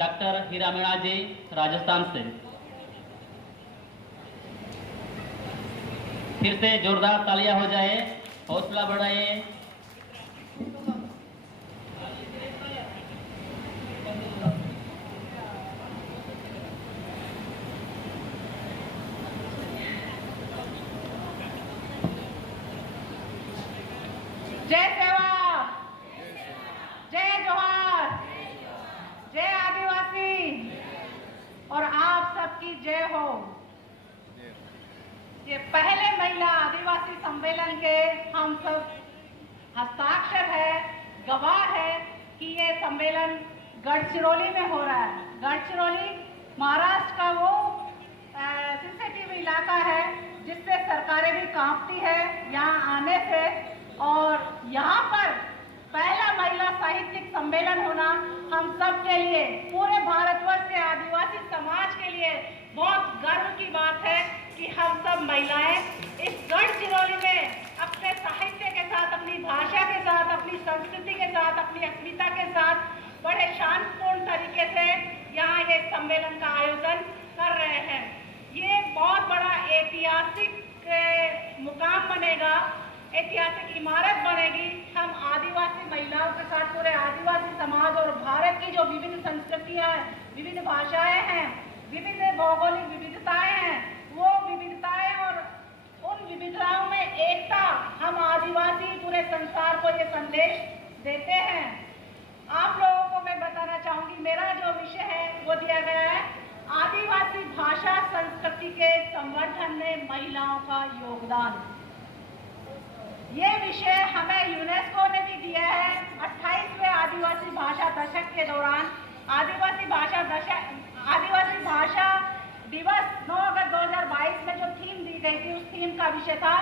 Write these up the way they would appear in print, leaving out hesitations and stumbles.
Doctor हीरा मीणा जी राजस्थान से। फिर से जोरदार तालियां हो जाए, हौसला बढ़ाइए। जय सेवा, जय जोहार, जय आदिवासी और आप सबकी जय हो। ये पहले महिला आदिवासी सम्मेलन के हम सब हस्ताक्षर है, गवाह है कि ये सम्मेलन गढ़चिरौली में हो रहा है। गढ़चिरौली महाराष्ट्र का वो सेंसिटिव इलाका है जिससे सरकारें भी कांपती है यहाँ आने से, और यहाँ पर पहला महिला साहित्यिक सम्मेलन होना हम सब के लिए, पूरे भारतवर्ष के आदिवासी समाज के लिए बहुत गर्व की बात है कि हम सब महिलाएं इस गढ़चिरौली में अपने साहित्य के साथ, अपनी भाषा के साथ, अपनी संस्कृति के साथ, अपनी अस्मिता के साथ बड़े शांतिपूर्ण तरीके से यहाँ ये सम्मेलन का आयोजन कर रहे हैं। ये बहुत बड़ा ऐतिहासिक मुकाम बनेगा, ऐतिहासिक इमारत बनेगी। हम आदिवासी महिलाओं के साथ पूरे आदिवासी समाज और भारत की जो विभिन्न संस्कृतियां हैं, विभिन्न भाषाएं हैं, विभिन्न भौगोलिक विविधताएं हैं, वो विविधताएं और उन विविधताओं में एकता, हम आदिवासी पूरे संसार को ये संदेश देते हैं। आप लोगों को मैं बताना चाहूंगी, मेरा जो विषय है वो दिया गया है आदिवासी भाषा संस्कृति के संवर्धन में महिलाओं का योगदान। ये विषय हमें यूनेस्को ने भी दिया है 28वें आदिवासी भाषा दशक के दौरान। आदिवासी भाषा दिवस 9 अगस्त 2022 में जो थीम दी गई थी, उस थीम का विषय था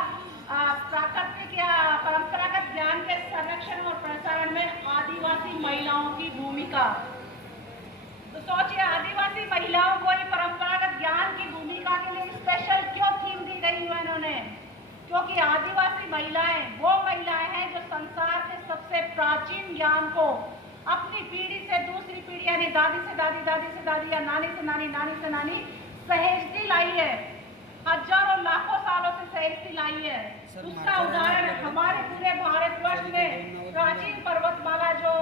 प्राकृतिक या परंपरागत ज्ञान के संरक्षण और प्रसारण में आदिवासी महिलाओं की भूमिका। तो सोचिए, आदिवासी महिलाओं को ही परंपरागत ज्ञान की भूमिका के लिए स्पेशल क्यों थीम दी गई उन्होंने? क्योंकि आदिवासी महिलाएं वो महिलाएं हैं जो संसार के सबसे प्राचीन ज्ञान को अपनी पीढ़ी से दूसरी पीढ़ी, यानी दादी से दादी, दादी से दादी या नानी से नानी, नानी से नानी सहेजती लाई है। हजारों लाखों सालों से सहेजती लाई है। उसका उदाहरण हमारे पूरे भारतवर्ष में प्राचीन पर्वतमाला जो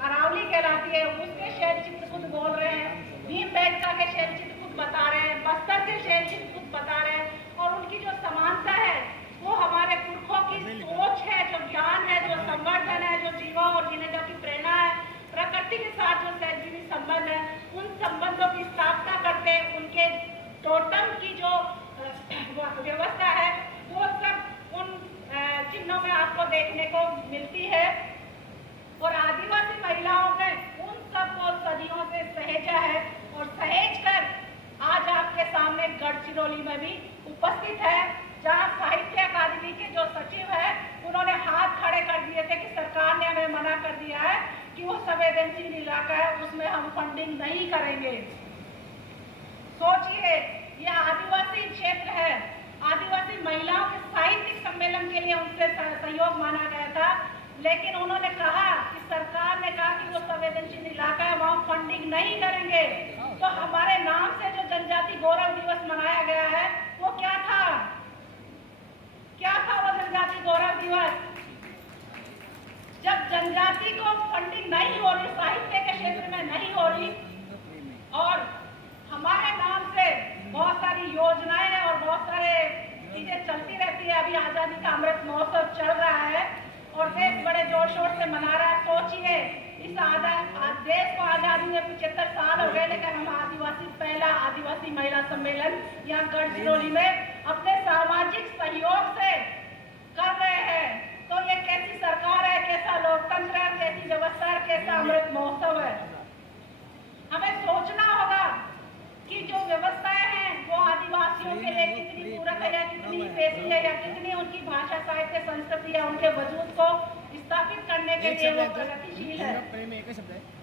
अरावली कहलाती है, उसके शैल चित्र खुद बोल रहे हैं, भीमबेटका के शैल चित्र खुद बता रहे हैं, बस्तर के शैल चित्र खुद बता रहे हैं। और उनकी जो समानता है वो हमारे पुरखों की सोच है, जो ज्ञान है, जो संवर्धन है, जो जीवन और जीने की प्रेरणा है, प्रकृति के साथ जो सहजीवी संबंध है, उन संबंधों की स्थापना करते उनके टोटम की जो व्यवस्था है वो सब उन चिन्हों में आपको देखने को मिलती है। और आदिवासी महिलाओं ने उन सब को सदियों से सहेजा है और सहेज कर आज आपके सामने गढ़चिरौली में भी उपस्थित है, जहां साहित्य अकादमी के जो सचिव है उन्होंने हाथ खड़े कर दिए थे कि सरकार ने हमें मना कर दिया है कि वो संवेदनशील इलाका है, उसमें हम फंडिंग नहीं करेंगे। सोचिए, ये आदिवासी क्षेत्र है, आदिवासी महिलाओं के साहित्यिक सम्मेलन के लिए उनसे सहयोग माना गया था, लेकिन उन्होंने कहा कि सरकार ने कहा कि वो संवेदनशील इलाका है, वहां फंडिंग नहीं करेंगे। तो हमारे नाम से जो जनजाति गौरव दिवस मनाया गया है वो क्या था? क्या था वो जनजाति गौरव दिवस? जब जनजाति को फंडिंग नहीं हो रही, साहित्य के क्षेत्र में नहीं हो रही, और हमारे नाम से बहुत सारी योजनाएं और बहुत सारे चीजें चलती रहती है। अभी आजादी का अमृत महोत्सव चल रहा है और देश बड़े जोर शोर से मना रहा है। सोचिए, इस देश को आजादी में 75 साल हो गए, लेकिन हम आदिवासी पहला आदिवासी महिला सम्मेलन यहाँ गढ़चिरौली में अपने सामाजिक सहयोग से कर रहे हैं। तो ये कैसी सरकार है, कैसा लोकतंत्र है, कैसी व्यवस्था है, कैसा अमृत महोत्सव है? हमें सोचना होगा कि जो व्यवस्थाएं हैं वो आदिवासियों के लिए कितनी पूरक है, या कितनी पेशी है, या कितनी उनकी भाषा, साहित्य, संस्कृति या उनके वजूद को स्थापित करने के लिए वो प्रगतिशील है।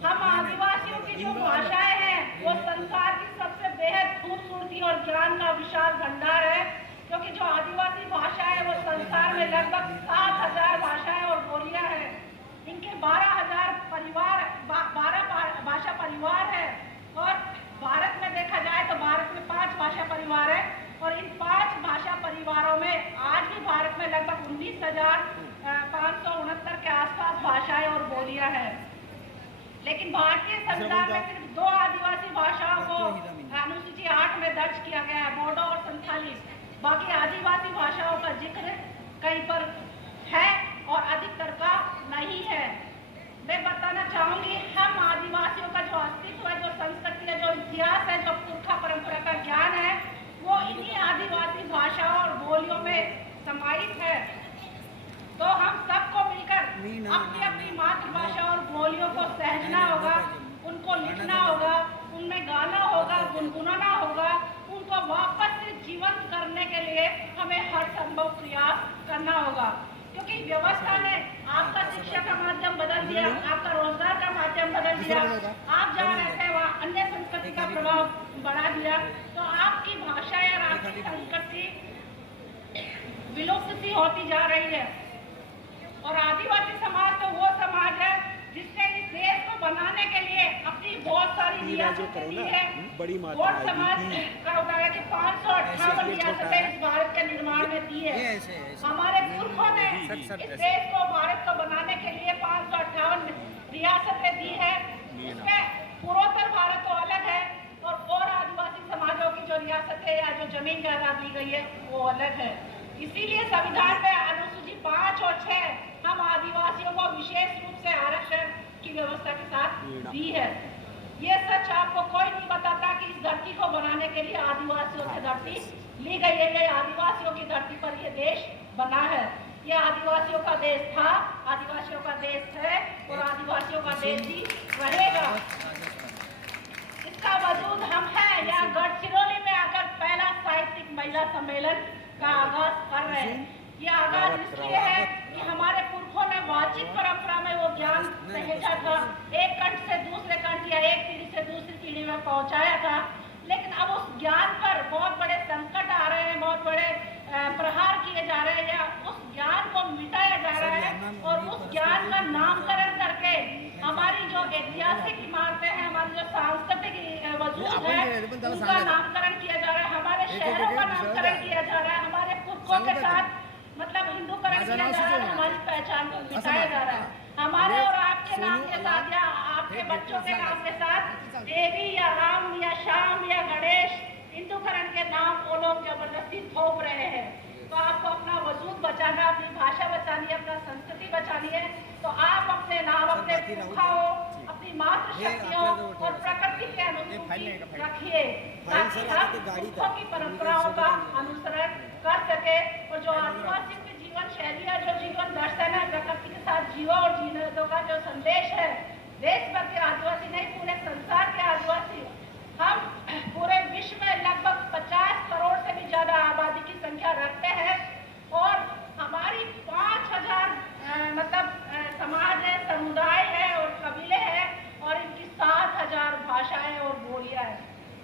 हम आदिवासियों की जो भाषाएं हैं वो संसार की सबसे बेहद खूबसूरती और ज्ञान का विशाल भंडार है, क्योंकि जो आदिवासी भाषा है वो संसार में लगभग 7,000 भाषाएं और बोलियां हैं। इनके 12,000 भाषा परिवार है। और भारत में देखा जाए तो भारत में 5 भाषा परिवार है और इन 5 भाषा परिवारों में आज भी भारत में लगभग 19,569 के आसपास भाषाएं और बोलियां हैं। लेकिन भारतीय संविधान में सिर्फ 2 आदिवासी भाषाओं को अनुसूची 8 में दर्ज किया गया है, बोडो और संथाली। बाकी आदिवासी भाषाओं का जिक्र कहीं पर है और अधिकतर का नहीं है। मैं बताना चाहूंगी, हम आदिवासियों का जो अस्तित्व है, जो संस्कृति है, जो इतिहास है, जो पुरखा परंपरा का ज्ञान है, वो इन्हीं आदिवासी भाषाओं और बोलियों में समाहित है। तो हम सबको मिलकर अपनी अपनी मातृभाषा और बोलियों को सहजना होगा, उनको लिखना होगा, उनमें गाना होगा, गुनगुनाना होगा, उनको वापस से जीवंत करने के लिए हमें हर संभव प्रयास करना होगा। क्योंकि व्यवस्था ने आपका शिक्षा का माध्यम बदल दिया, आपका रोजगार का माध्यम बदल दिया, आप जहाँ रहते हैं वहाँ अन्य संस्कृति का प्रभाव बढ़ा दिया, तो आपकी भाषा या आपकी संस्कृति विलुप्त सी होती जा रही है। और आदिवासी समाज तो वो समाज है जिसने इस देश को बनाने के लिए अपनी बहुत सारी रियासतें दी है। और समाज का होता है कि 558 रियासतें इस भारत के निर्माण में दी है। हमारे पुरखों ने इस देश को, भारत को बनाने के लिए 558 रियासतें दी है। इसमें पूर्वोत्तर भारत तो अलग है और आदिवासी समाजों की जो रियासतें या जो जमीन जायदाद दी गई है वो अलग है। इसीलिए संविधान में अनुसूची 5 और 6 हम आदिवासियों को विशेष रूप से आरक्षण की व्यवस्था के साथ दी है। ये सच आपको कोई नहीं बताता कि इस धरती को बनाने के लिए आदिवासियों से धरती ली गई है। ये आदिवासियों की धरती पर ये देश बना है। ये आदिवासियों का देश था, आदिवासियों का देश है और आदिवासियों का देश ही रहेगा। इसका वजूद हम हैं। यहाँ गढ़चिरौली में आकर पहला साहित्यिक महिला सम्मेलन का आगाज कर रहे हैं। ये आगाज इसलिए है कि हमारे पुरखों ने वाचिक परंपरा में वो ज्ञान सहेजा था, एक कंठ से दूसरे कंठ या एक पीढ़ी से दूसरी पीढ़ी में पहुंचाया था। लेकिन अब उस ज्ञान पर बहुत बड़े संकट आ रहे हैं, बहुत बड़े प्रहार किए जा रहे हैं, या उस ज्ञान को मिटाया जा रहा है और उस ज्ञान का नामकरण करके हमारी जो ऐतिहासिक इमारतें हैं, हमारी जो सांस्कृतिक वजूद है, उनका नामकरण किया जा रहा है, हमारे शहरों का नामकरण किया जा रहा है, हमारे पुरखों के साथ मतलब हिंदूकरण किया जा रहा है, हमारी पहचान को मिटाया जा रहा है। हमारे और आपके नाम के साथ या आपके बच्चों के नाम के साथ देवी या राम या श्याम या गणेश हिंदूकरण के नाम वो लोग जबरदस्ती थोप रहे हैं। तो आपको अपना वजूद बचाना, अपनी भाषा बचानी है, अपना संस्कृति बचानी है, तो आप अपने नाम, अपने पुरखाओं, अपनी मातृशक्तियों और प्रकृति के अनुरूप रखिए, ताकि हम पुरखों की परंपराओं का अनुसरण कर सके। और जो आदिवासी की जीवन शैली है, जो जीवन दर्शन है, प्रकृति के साथ जीवो और जीने दो का जो संदेश है, देश भर के आदिवासी नहीं, पूरे संसार के आदिवासी, हम पूरे विश्व में लगभग 50 करोड़ से भी ज्यादा आबादी की संख्या रखते हैं और हमारी 5000 समाज है, समुदाय है और कबीले हैं और इनकी 7000 भाषाएं और बोलियां हैं।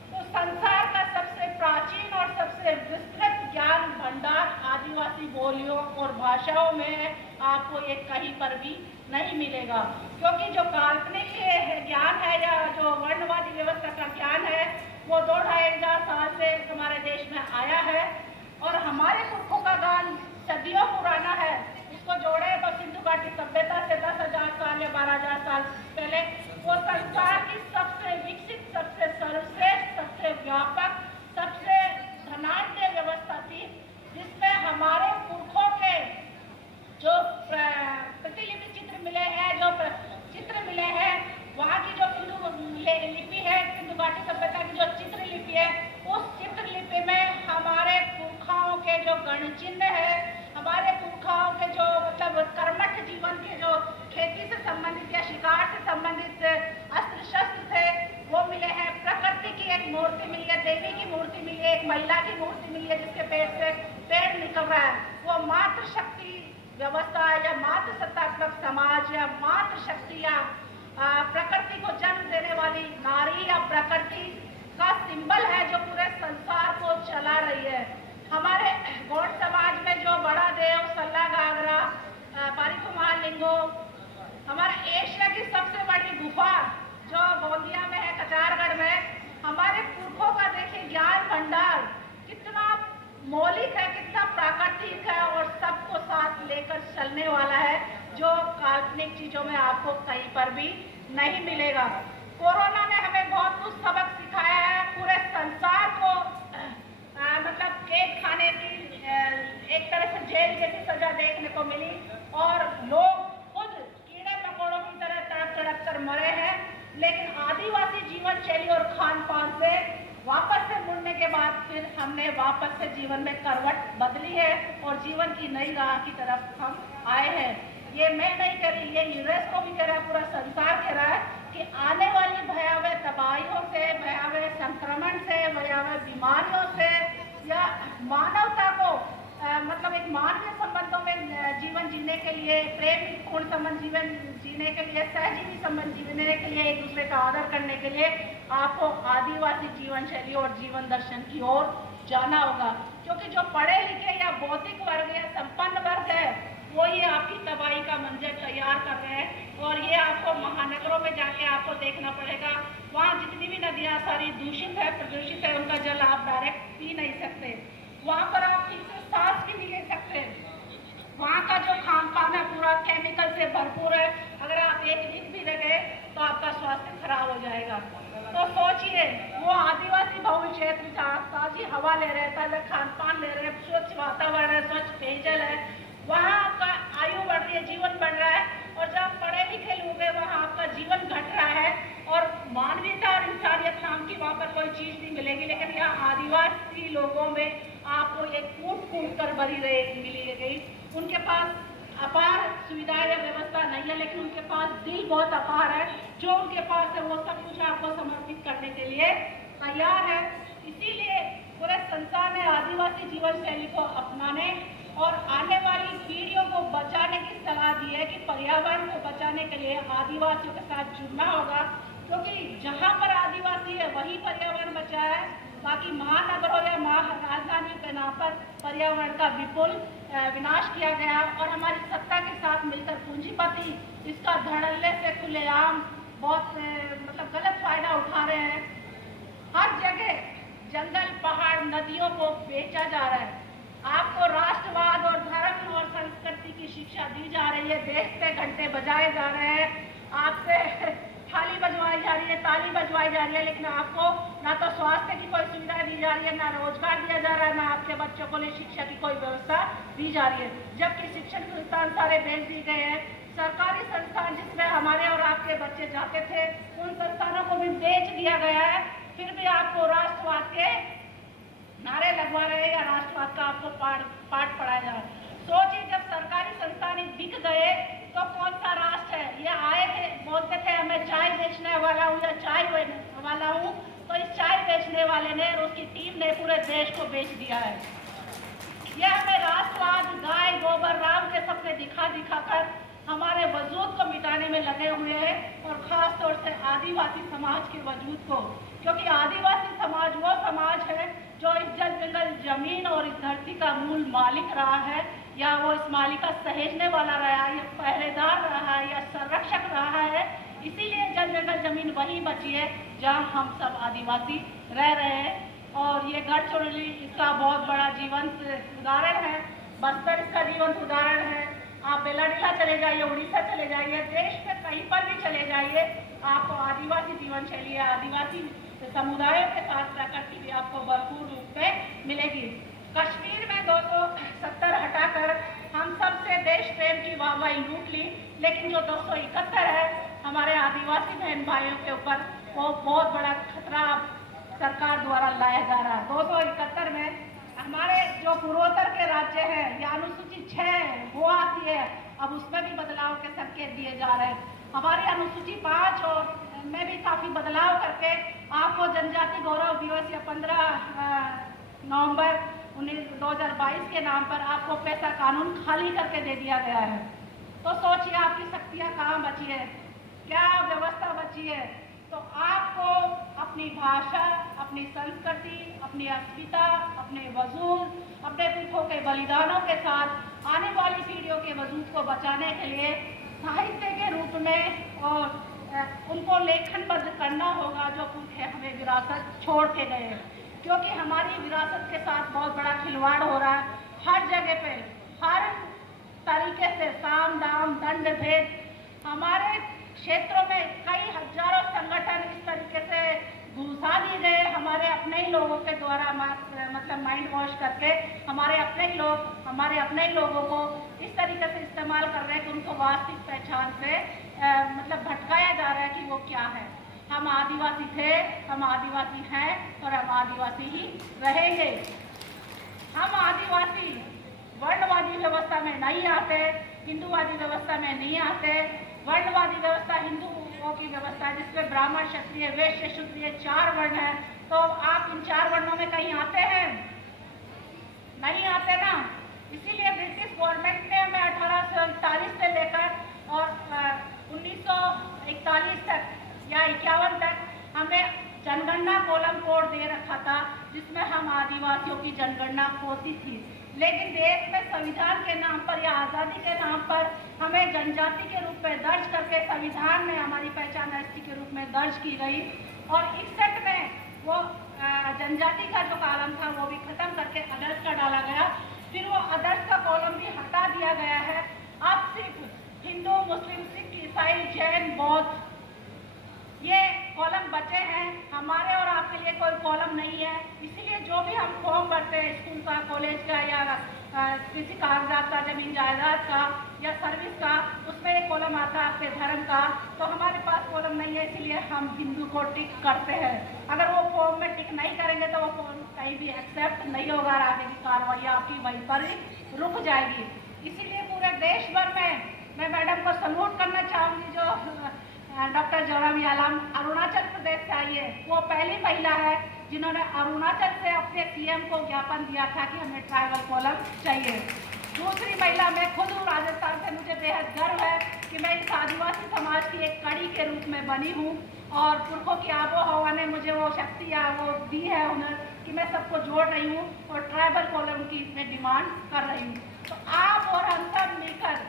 तो संसार का सबसे प्राचीन और सबसे विस्तृत ज्ञान भंडार आदिवासी बोलियों और भाषाओं में है। आपको ये कहीं पर भी नहीं मिलेगा, क्योंकि जो काल्पनिक ज्ञान है या जो वर्णवादी व्यवस्था का ज्ञान है वो 2-2.5 साल से हमारे देश में आया है और हमारे पुरखों का ज्ञान सदियों पुराना है। इसको जोड़े तो सिंधु घाटी सभ्यता से 10,000 साल या 12,000 साल पहले वो संसार की सबसे विकसित, सबसे सर्वश्रेष्ठ, सबसे व्यापक, सबसे धनाढ्य व्यवस्था थी, जिसमें हमारे पुरखों के जो प्रतिलिपि चित्र मिले हैं, जो चित्र मिले हैं, वहाँ की जो सिंधु लिपि है, सिंधु घाटी सभ्यता की जो चित्र लिपि है, उस चित्र लिपि में हमारे पुरखाओं के जो गण चिन्ह है, हमारे पुरखाओं के जो मतलब कर्मठ जीवन के जो खेती से संबंधित या शिकार से संबंधित अस्त्र शस्त्र थे वो मिले हैं। प्रकृति की एक मूर्ति मिली है, देवी की मूर्ति मिली है, एक महिला की मूर्ति मिली है जिसके पेट से पेड़ निकल रहा है। वो मातृशक्ति व्यवस्था या मातृसत्तात्मक समाज या मातृशक्ति या प्रकृति को जन्म देने वाली नारी या प्रकृति का सिंबल है जो पूरे संसार को चला रही है। हमारे गौड़ समाज में जो बड़ा देव, सल्ला गागरा, पारिको महालिंगो, हमारे एशिया की सबसे बड़ी गुफा जो गोंदिया में है, कचारगढ़ में, मौलिक है, कितना प्राकृतिक है और सबको साथ लेकर चलने वाला है, जो काल्पनिक चीजों में आपको कहीं पर भी नहीं मिलेगा। कोरोना ने हमें बहुत कुछ सबक सिखाया है। पूरे संसार को मतलब कैद खाने की एक तरह से जेल जैसी सजा देखने को मिली और लोग खुद कीड़े मकोड़ों की तरह तड़प तड़प कर मरे हैं। लेकिन आदिवासी जीवन शैली और खान पान से वापस से मुड़ने के बाद फिर हमने वापस से जीवन में करवट बदली है और जीवन की नई राह की तरफ हम आए हैं। ये मैं नहीं कह रही, ये यूनेस्को भी कह रहा है, पूरा संसार कह रहा है कि आने वाली भयावह तबाहियों से, भयावह संक्रमण से, भयावह बीमारियों से या मानवता को मतलब एक मानवीय संबंधों में जीवन जीने के लिए, प्रेम पूर्ण संबंध जीवन जीने के लिए, सहजीवी संबंध जीने के लिए, एक दूसरे का आदर करने के लिए आपको आदिवासी जीवन शैली और जीवन दर्शन की ओर जाना होगा। क्योंकि जो पढ़े लिखे या बौद्धिक वर्ग या संपन्न वर्ग है वो ही आपकी तबाही का मंजर तैयार कर रहे हैं। और ये आपको महानगरों में जाके आपको देखना पड़ेगा, वहाँ जितनी भी नदियाँ सारी दूषित है, प्रदूषित है, उनका जल आप डायरेक्ट पी नहीं सकते। वहाँ पर आप ठीक से सांस भी नहीं ले सकते। वहाँ का जो खान पान है पूरा केमिकल से भरपूर है। अगर आप एक दिन भी रह गए तो आपका स्वास्थ्य खराब हो जाएगा। तो सोचिए, वो आदिवासी बहुल क्षेत्र जहाँ ताजी हवा ले रहे हैं, ताजा खान पान ले रहे हैं, स्वच्छ वातावरण है, स्वच्छ पेयजल है, वहाँ आपका आयु बढ़ रही है, जीवन बढ़ रहा है। और जहाँ पढ़े लिखे लोग हैं वहाँ आपका जीवन घट रहा है और मानवीयता और इंसानियत नाम की वहाँ पर कोई चीज़ नहीं मिलेगी। लेकिन यहाँ आदिवासी लोगों में आपको ये कूट कूट कर भरी मिली गई। उनके पास अपार सुविधाएं या व्यवस्था नहीं है, लेकिन उनके पास दिल बहुत अपार है। जो उनके पास है वो सब कुछ आपको समर्पित करने के लिए तैयार है। इसीलिए पूरे संसार ने आदिवासी जीवन शैली को अपनाने और आने वाली पीढ़ियों को बचाने की सलाह दी है कि पर्यावरण को बचाने के लिए आदिवासियों के साथ जुड़ना होगा। क्योंकि जहाँ पर आदिवासी है वही पर्यावरण बचा है। बाकी महानगरों या राजधानियों के नाम पर पर्यावरण का विपुल विनाश किया गया और हमारी सत्ता के साथ मिलकर पूंजीपति इसका धड़ल्ले से खुलेआम बहुत मतलब गलत फायदा उठा रहे हैं। हर जगह जंगल, पहाड़, नदियों को बेचा जा रहा है। आपको राष्ट्रवाद और धर्म और संस्कृति की शिक्षा दी जा रही है। देश पे घंटे बजाए जा रहे हैं, आपसे थाली बजवाई जा रही है, ताली बजवाई जा रही है, लेकिन आपको ना तो स्वास्थ्य की कोई सुविधा दी जा रही है, ना रोजगार दिया जा रहा है, ना आपके बच्चों को लिए शिक्षा की कोई व्यवस्था दी जा रही है। जबकि शिक्षण संस्थान सारे बेच दिए गए हैं। सरकारी संस्थान जिसमें हमारे और आपके बच्चे जाते थे उन संस्थानों को भी बेच दिया गया है। फिर भी आपको राष्ट्रवाद के नारे लगवा रहे हैं या राष्ट्रवाद का आपको पाठ पढ़ाया जा रहा है। सोचिए, जब सरकारी संस्थान बिक गए तो कौन सा राष्ट्र है? ये आए थे, बोलते थे हमें चाय बेचने वाला हूँ या चाय वाला हूँ, तो इस चाय बेचने वाले ने और उसकी टीम ने पूरे देश को बेच दिया है। यह हमें राष्ट्रवाद, गाय, गोबर, राम के सपने दिखा कर हमारे वजूद को मिटाने में लगे हुए हैं और खास तौर से आदिवासी समाज के वजूद को। क्योंकि आदिवासी समाज वो समाज है जो इस जंगल, जमीन और इस धरती का मूल मालिक रहा है, या वो इस मालिक का सहेजने वाला रहा है, या पहरेदार रहा है, या संरक्षक रहा है। इसीलिए जंगल जमीन वही बची है जहाँ हम सब आदिवासी रह रहे हैं। और ये गढ़चिरौली इसका बहुत बड़ा जीवंत उदाहरण है। बस्तर इसका जीवंत उदाहरण है। आप बेलाडीला चले जाइए, उड़ीसा चले जाइए, देश में कहीं पर भी चले जाइए, आपको आदिवासी जीवन शैली है, आदिवासी समुदायों के साथ प्रकृति भी आपको भरपूर रूप से मिलेगी। कश्मीर में 270 हटाकर हम सबसे देश प्रेम की वाहवाही लूट ली, लेकिन जो 271 है हमारे आदिवासी बहन भाइयों के ऊपर, वो बहुत बड़ा खतरा सरकार द्वारा लाया जा रहा है। 271 में हमारे जो पूर्वोत्तर के राज्य हैं, या अनुसूची 6 वो आती है, अब उसमें भी बदलाव के संकेत दिए जा रहे हैं। हमारी अनुसूची 5 और में भी काफ़ी बदलाव करके आपको जनजाति गौरव दिवस या 15 नवंबर 2022 के नाम पर आपको पैसा कानून खाली करके दे दिया गया है। तो सोचिए, आपकी शक्तियाँ कहाँ बची है, क्या व्यवस्था बची है? तो आपको अपनी भाषा, अपनी संस्कृति, अपनी अस्मिता, अपने वजूद, अपने पुरखों के बलिदानों के साथ आने वाली पीढ़ियों के वजूद को बचाने के लिए साहित्य के रूप में और उनको लेखनबद्ध करना होगा जो पुरखे हमें विरासत छोड़ के गए। क्योंकि हमारी विरासत के साथ बहुत बड़ा खिलवाड़ हो रहा है। हर जगह पे हर तरीके से साम दाम दंड भेद, हमारे क्षेत्रों में कई हजारों संगठन इस तरीके से घुसा दिए गए हमारे अपने ही लोगों के द्वारा, मतलब माइंड वॉश करके हमारे अपने ही लोगों को इस तरीके से इस्तेमाल कर रहे हैं कि उनको वास्तविक पहचान से मतलब भटकाया जा रहा है कि वो क्या है। हम आदिवासी थे, हम आदिवासी हैं और हम आदिवासी ही रहेंगे। हम आदिवासी वर्णवादी व्यवस्था में नहीं आते, हिंदूवादी व्यवस्था में नहीं आते। वर्णवादी व्यवस्था हिंदुओं की व्यवस्था है जिसमें ब्राह्मण, क्षत्रिय, वैश्य, शूद्र 4 वर्ण हैं। तो आप इन 4 वर्णों में कहीं आते हैं? नहीं आते ना। इसीलिए ब्रिटिश गवर्नमेंट ने हमें 1841 से लेकर और 1941 तक या 51 तक हमें जनगणना कॉलम कोड दे रखा था, जिसमें हम आदिवासियों की जनगणना होती थी। लेकिन देश में संविधान के नाम पर या आज़ादी के नाम पर हमें जनजाति के रूप में दर्ज करके संविधान में हमारी पहचान एसटी के रूप में दर्ज की गई और 61 में वो जनजाति का जो कॉलम था वो भी खत्म करके अदर्स का डाला गया। फिर वो अदर्स का कॉलम भी हटा दिया गया है। अब सिर्फ हिंदू, मुस्लिम, सिख, ईसाई, जैन, बौद्ध ये कॉलम बचे हैं। हमारे और आपके लिए कोई कॉलम नहीं है। इसीलिए जो भी हम फॉर्म भरते हैं स्कूल का, कॉलेज का या किसी कागजात का, जमीन जायदाद का या सर्विस का, उसमें एक कॉलम आता है आपके धर्म का। तो हमारे पास कॉलम नहीं है, इसीलिए हम हिंदू को टिक करते हैं। अगर वो फॉर्म में टिक नहीं करेंगे तो वो फॉर्म कहीं भी एक्सेप्ट नहीं होगा और आगे की कार्रवाई आपकी वहीं पर ही रुक जाएगी। इसीलिए पूरे देश भर में मैं मैडम को सल्यूट करना चाहूँगी जो डॉक्टर जोराम यालाम अरुणाचल प्रदेश से आई है। वो पहली महिला है जिन्होंने अरुणाचल से अपने सीएम को ज्ञापन दिया था कि हमें ट्राइबल कॉलम चाहिए। दूसरी महिला मैं खुद हूँ राजस्थान से। मुझे बेहद गर्व है कि मैं इस आदिवासी समाज की एक कड़ी के रूप में बनी हूँ और पुरखों की आबो हवा ने मुझे वो शक्ति या वो दी है हुनर कि मैं सबको जोड़ रही हूँ और ट्राइबल कॉलम की मैं डिमांड कर रही हूँ। तो आप और हम सब मिलकर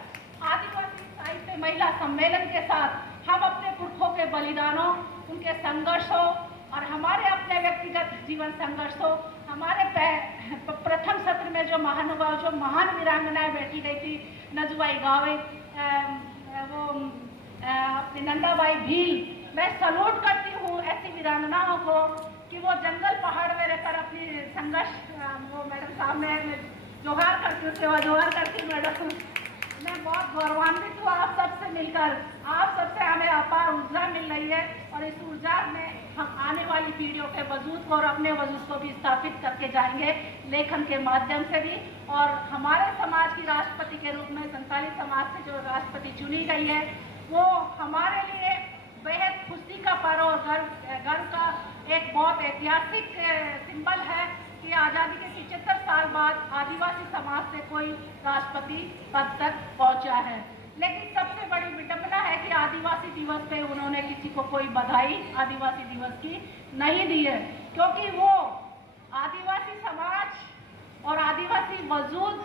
आदिवासी साहित्य महिला सम्मेलन के साथ हम अपने पुरखों के बलिदानों, उनके संघर्षों और हमारे अपने व्यक्तिगत जीवन संघर्षों, हमारे प्रथम सत्र में जो महानुभाव, जो महान वीरांगनाएं बैठी गई थी, नजुबाई गावे, वो अपनी नंदाबाई भील, मैं सलूट करती हूँ ऐसी वीरांगनाओं को कि वो जंगल पहाड़ में रहकर अपनी संघर्ष, वो मैडम सामने जोहार करती हूँ, सेवा जोहार करती हूँ मैडम। मैं बहुत गौरवान्वित हूँ आप सबसे मिलकर। आप सबसे हमें अपार ऊर्जा मिल रही है और इस ऊर्जा में हम आने वाली पीढ़ियों के वजूद को और अपने वजूद को भी स्थापित करके जाएंगे लेखन के माध्यम से भी। और हमारे समाज की राष्ट्रपति के रूप में संथाली समाज से जो राष्ट्रपति चुनी गई है वो हमारे लिए बेहद खुशी का पर्व और गर्व का एक बहुत ऐतिहासिक सिंबल है कि आज़ादी के 75 साल बाद आदिवासी समाज से कोई राष्ट्रपति पद तक पहुंचा है। लेकिन सबसे बड़ी विडंबना है कि आदिवासी दिवस पे उन्होंने किसी को कोई बधाई आदिवासी दिवस की नहीं दी है, क्योंकि वो आदिवासी समाज और आदिवासी वजूद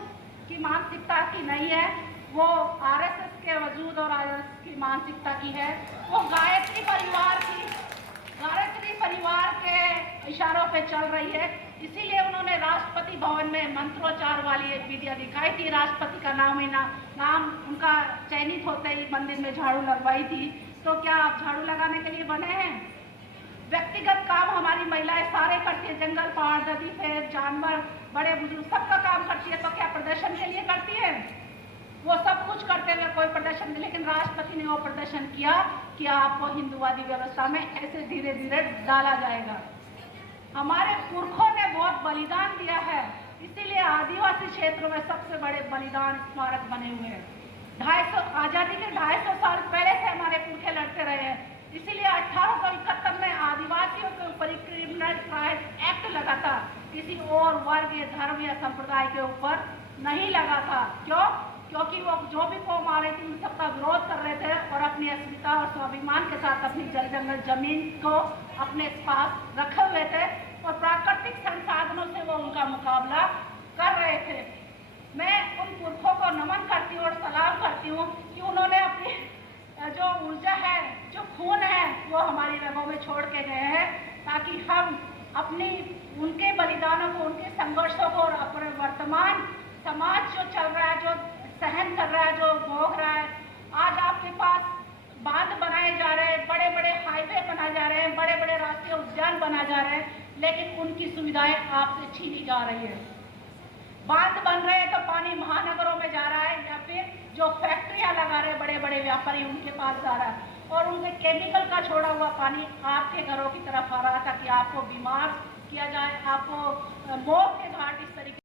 की मानसिकता की नहीं है, वो आरएसएस के वजूद और आरएसएस की मानसिकता की है। वो गायत्री परिवार के इशारों पे चल रही है। इसीलिए उन्होंने राष्ट्रपति भवन में मंत्रोच्चार वाली एक विधियां दिखाई थी। राष्ट्रपति का नाम उनका चयनित होते ही मंदिर में झाड़ू लगवाई थी। तो क्या आप झाड़ू लगाने के लिए बने हैं? व्यक्तिगत काम हमारी महिलाएं सारे करती है, जंगल, पहाड़, नदी, पेड़, जानवर, बड़े बुजुर्ग सबका काम करती है। तो क्या प्रदर्शन के लिए करती है? वो सब कुछ करते हुए कोई प्रदर्शन नहीं, लेकिन राष्ट्रपति ने वो प्रदर्शन किया कि आपको हिंदूवादी व्यवस्था में ऐसे धीरे धीरे डाला जाएगा। हमारे पुरखों ने बहुत बलिदान दिया है, इसीलिए आदिवासी क्षेत्रों में सबसे बड़े बलिदान स्मारक बने हुए हैं। 250 आज़ादी के 250 साल पहले से हमारे पुरखे लड़ते रहे हैं। इसीलिए 1871 में आदिवासियों के ऊपर क्रिमिनल ट्राइब एक्ट लगा था, किसी और वर्ग या धर्म या संप्रदाय के ऊपर नहीं लगा था। क्यों? क्योंकि वो जो भी कौम आ रही थी उन सबका विरोध कर रहे थे और अपनी अस्मिता और स्वाभिमान के साथ अपनी जल जंगल जमीन को अपने पास रखे हुए थे और प्राकृतिक संसाधनों से वो उनका मुकाबला कर रहे थे। मैं उन पुरखों को नमन करती हूँ और सलाम करती हूँ कि उन्होंने अपनी जो ऊर्जा है, जो खून है, वो हमारी रगों में छोड़ के गए हैं ताकि हम अपने अपनी उनके बलिदानों को, उनके संघर्षों को और अपने वर्तमान समाज जो चल रहा है, जो सहन कर रहा है, जो भोग रहा है, आज आपके पास बांध बनाए जा रहे हैं, बड़े बड़े हाईवे बनाए जा रहे हैं, बड़े बड़े राष्ट्रीय उद्यान बनाए जा रहे हैं, लेकिन उनकी सुविधाएं आपसे छीनी जा रही है। बांध बन रहे हैं तो पानी महानगरों में जा रहा है, या फिर जो फैक्ट्रियां लगा रहे हैं बड़े बड़े व्यापारी, उनके पास जा रहा है, और उनके केमिकल का छोड़ा हुआ पानी आपके घरों की तरफ आ रहा था कि आपको बीमार किया जाए, आपको मौत के घाट इस तरीके